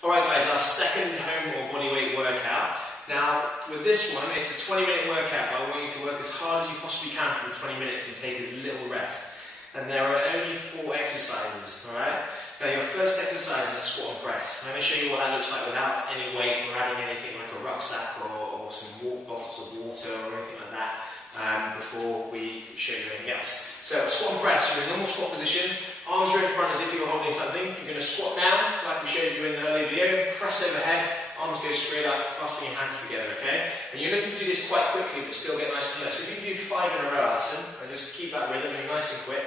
Alright guys, our second home or bodyweight workout. Now, with this one, it's a 20-minute workout, but I want you to work as hard as you possibly can for the 20 minutes and take as little rest. And there are only 4 exercises, alright? Now, your first exercise is a squat and press. Let me show you what that looks like without any weight or adding anything like a rucksack or some bottles of water or anything like that before we show you anything else. So, squat and press, you're in a normal squat position, arms are in front as if you're holding something. You're going to squat down, like we showed you in the earlier video, press overhead, arms go straight up, clasping your hands together, okay? And you're looking to do this quite quickly, but still get nice and low. So if you do 5 in a row, Alison, and just keep that rhythm, you're nice and quick,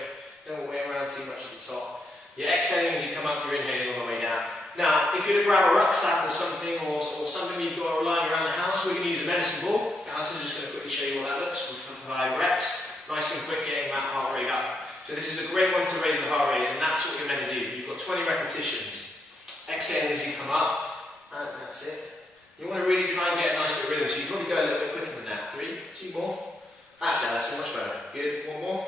don't weigh around too much at the top. You're exhaling as you come up, you're inhaling on the way down. Now, if you're to grab a rucksack or something, or something you've got lying around the house, we're going to use a medicine ball. Alison's just going to quickly show you what that looks for 5 reps. Nice and quick, getting that heart rate up. So this is a great one to raise the heart rate, and that's what you're meant to do. You've got 20 repetitions. Exhale as you come up, and that's it. You want to really try and get a nice bit of rhythm, so you've got to go a little bit quicker than that. 3, 2 more. That's it, that's so much better. Good, 1 more.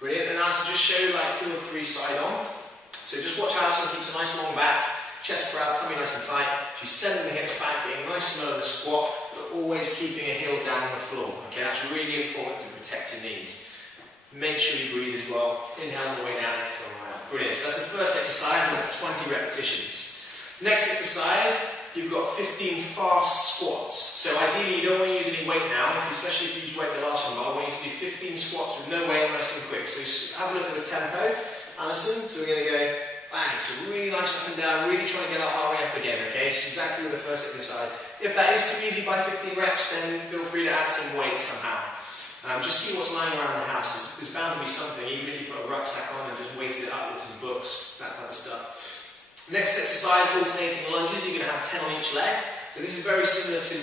Brilliant, and Alison just show like 2 or 3 side on. So just watch Alison keeps a nice long back, chest proud, tummy nice and tight. She's sending the hips back, getting nice and low in the squat, but always keeping her heels down on the floor. Okay, that's really important to protect your knees. Make sure you breathe as well. Inhale on the way down, exhale on the way out. Brilliant. So that's the first exercise, and that's 20 repetitions. Next exercise, you've got 15 fast squats. So ideally, you don't want to use any weight now, especially if you used weight the last one, but I want you to do 15 squats with no weight, nice and quick. So have a look at the tempo. Alison, so we're going to go bang. So really nice up and down, really trying to get our heart rate up again, okay? So exactly with the first exercise. If that is too easy by 15 reps, then feel free to add some weight somehow. Just see what's lying around the house. There's bound to be something, even if you put a rucksack on and just weight it up with some books, that type of stuff. Next exercise, alternating lunges. You're going to have 10 on each leg. So this is very similar to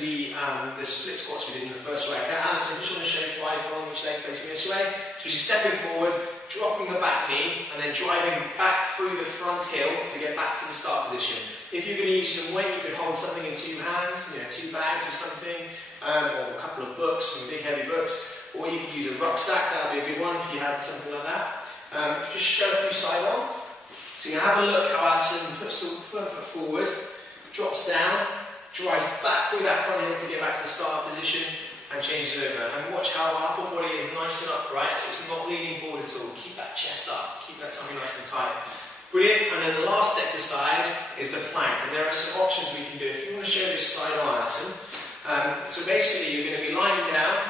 the split squats we did in the first workout. Alison, I just want to show 5 on each leg facing this way. So she's stepping forward, dropping the back knee, and then driving back through the front heel to get back to the start position. If you're going to use some weight, you could hold something in 2 hands, 2 bags or something, or a couple of books, some big heavy books. Or you could use a rucksack, that would be a good one if you had something like that. Just show a few side on. So you have a look how Alison puts the front foot forward, drops down, drives back through that front heel to get back to the start position, and changes over. And watch how our upper body is nice and upright, so it's not leaning forward at all. Keep that chest up, keep that tummy nice and tight. Brilliant. And then the last exercise is the plank. And there are some options we can do. If you want to show this side on, Alison. So basically you're going to be lying down,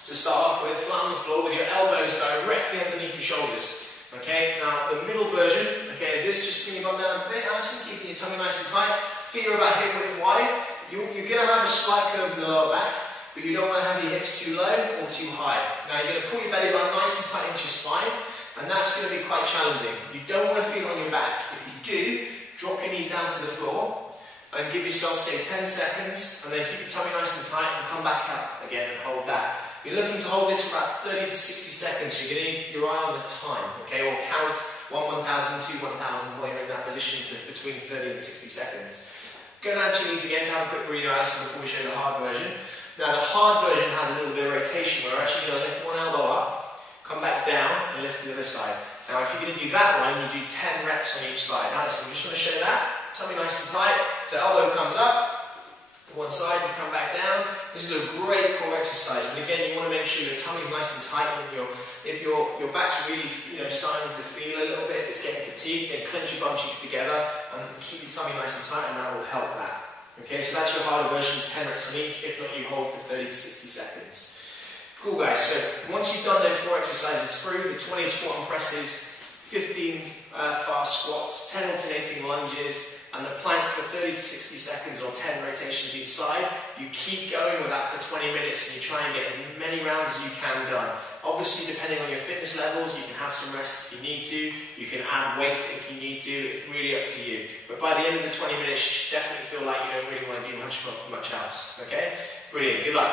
to start off with, flat on the floor with your elbows directly underneath your shoulders. Okay, now the middle version, okay, is this. Just bring your bum down a bit, Alison, keeping your tummy nice and tight. Feet are about hip width wide. You're going to have a slight curve in the lower back, but you don't want to have your hips too low or too high. Now you're going to pull your belly button nice and tight into your spine, and that's going to be quite challenging. You don't want to feel on your back. If you do, drop your knees down to the floor, and give yourself, say, 10 seconds, and then keep your tummy nice and tight, and come back up again and hold that. You're looking to hold this for about 30 to 60 seconds. You're going to keep your eye on the time, okay? Or count 1, 1,000, 2, 1,000 while you're in that position to between 30 and 60 seconds. Go down to your knees again to have a quick breather, Alison, before we show you the hard version. Now, the hard version has a little bit of rotation where we're actually going to lift one elbow up, come back down, and lift to the other side. Now, if you're going to do that one, you do 10 reps on each side. Alison, we just want to show that. Tummy nice and tight. So elbow comes up. One side, you come back down. This is a great core exercise, but again, you want to make sure your tummy's nice and tight. And if your back's really starting to feel a little bit, if it's getting fatigued, then clench your bum cheeks together and keep your tummy nice and tight, and that will help that. Okay, so that's your harder version, 10 reps on each. If not, you hold for 30 to 60 seconds. Cool, guys. So once you've done those 4 exercises through, the 20 squat and presses, 15 fast squats, 10 alternating lunges, and the plank for 30 to 60 seconds or 10 rotations each side, you keep going with that for 20 minutes and you try and get as many rounds as you can done. Obviously, depending on your fitness levels, you can have some rest if you need to, you can add weight if you need to, it's really up to you. But by the end of the 20 minutes, you should definitely feel like you don't really want to do much else, okay? Brilliant, good luck.